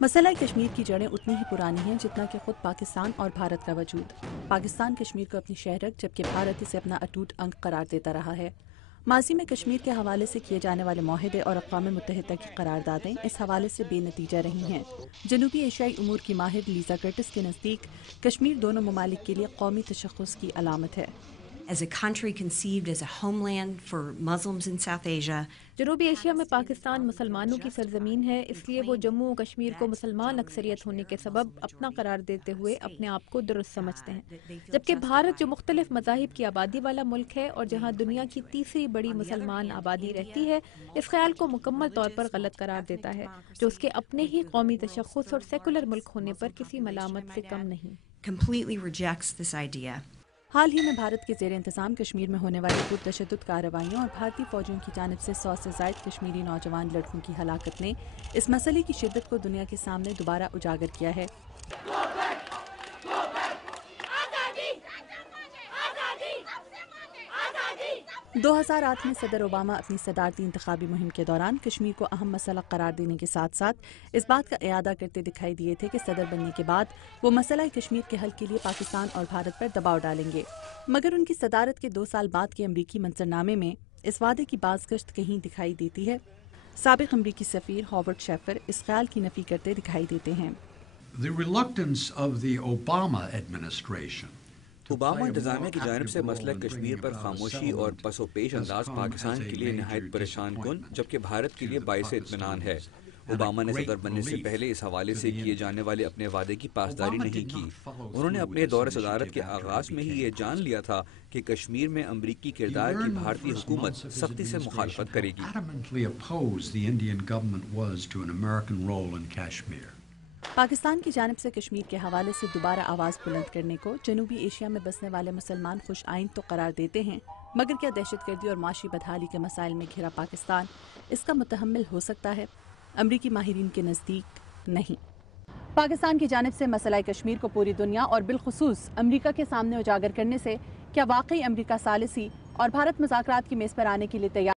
مسئلہ کشمیر کی جڑیں اتنی ہی پرانی ہیں جتنا کہ خود پاکستان اور بھارت کا وجود۔ پاکستان کشمیر کو اپنی شہرک جبکہ بھارت اسے اپنا اٹوٹ انگ قرار دیتا رہا ہے۔ ماضی میں کشمیر کے حوالے سے کیے جانے والے معاہدے اور اقوام متحدہ کی قراردادیں اس حوالے سے بے نتیجہ رہی ہیں۔ جنوبی ایشیائی امور کی ماہر لیزا کرٹس کے نزدیک کشمیر دونوں ممالک کے لیے قومی تشخص کی علامت ہے۔ As a country conceived as a homeland for Muslims in South Asia, جنوبی ایشیا میں پاکستان مسلمانوں کی سرزمین ہے، اس لیے وہ جموں و کشمیر کو مسلمان اکثریت ہونے کے سبب اپنا قرار دیتے ہوئے اپنے آپ کو درست سمجھتے ہیں، جبکہ بھارت جو مختلف مذاہب کی آبادی والا ملک ہے اور جہاں دنیا کی تیسری بڑی مسلمان آبادی رہتی ہے، اس خیال کو مکمل طور پر غلط قرار دیتا ہے، جو اس کے اپنے ہی قومی تشخص اور سیکولر ملک ہونے پر کسی ملامت سے کم نہیں۔ completely rejects this idea. حال ہی میں بھارت کے زیر انتظام کشمیر میں ہونے والی پرتشدد کارروائیوں اور بھارتی فوجیوں کی جانب سے 100 سے زائد کشمیری نوجوان لڑکوں کی ہلاکت نے اس مسئلے کی شدت کو دنیا کے سامنے دوبارہ اجاگر کیا ہے۔ 2008 میں صدر اوباما اپنی صدارتی انتخابی مہم کے دوران کشمیر کو اہم مسئلہ قرار دینے کے ساتھ ساتھ اس بات کا اعادہ کرتے دکھائی دیے تھے کہ صدر بننے کے بعد وہ مسئلہ کشمیر کے حل کے لیے پاکستان اور بھارت پر دباؤ ڈالیں گے، مگر ان کی صدارت کے 2 سال بعد کے امریکی منظرنامے میں اس وعدے کی بازگشت کہیں دکھائی دیتی ہے۔ سابق امریکی سفیر ہاورڈ شیفر اس خیال کی نفی کرتے دکھائی دیتے ہیں۔ The reluctance of the Obama administration Obama انتظامیہ کی جانب سے مسئلہ کشمیر پر خاموشی اور پس و پیش انداز پاکستان کے لیے نہایت پریشان کن جبکہ بھارت کے لیے باعث اطمینان ہے۔ اوباما نے صدر بننے سے پہلے اس حوالے سے کیے جانے والے اپنے وعدے کی پاسداری نہیں کی۔ انہوں نے اپنے دور صدارت کے آغاز میں ہی یہ جان لیا تھا کہ کشمیر میں امریکی کردار کی بھارتی حکومت سختی سے مخالفت کرے گی۔ adamantly opposed the Indian government was to an American role in Kashmir. Pakistan کی جانب سے کشمیر کے حوالے سے دوبارہ آواز بلند کرنے کو جنوبی ایشیا میں بسنے والے مسلمان خوش آئند تو قرار دیتے ہیں، مگر کیا دہشت گردی اور معاشی بدحالی کے مسائل میں گھرا پاکستان اس کا متحمل ہو سکتا ہے؟ امریکی ماہرین کے نزدیک نہیں۔ پاکستان کی جانب سے مسئلہ کشمیر کو پوری دنیا اور بالخصوص امریکہ کے سامنے اجاگر کرنے سے کیا واقعی امریکہ ثالثی اور بھارت مذاکرات کی میز پر آنے کے لیے تیار